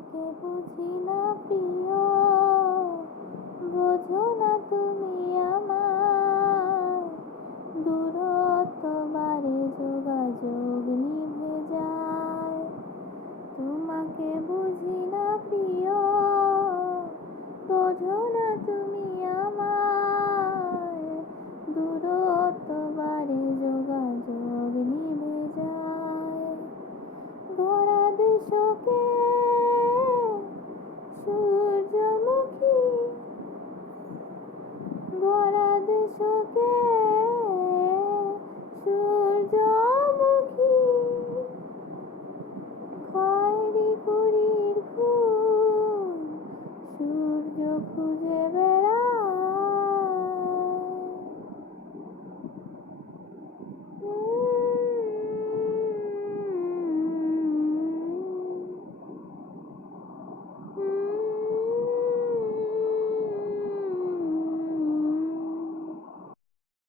তোমাকে বুঝি না প্রিয়, বোঝো না তুমি আমায়। দূরত্ব বাড়ে, যোগাযোগ নিভে যায়। তোমাকে বুঝি না প্রিয়, বোঝো না তুমি আমায়। দূরত্ব বাড়ে, যোগাযোগ নিভে যায়। গোড়া দুশোকে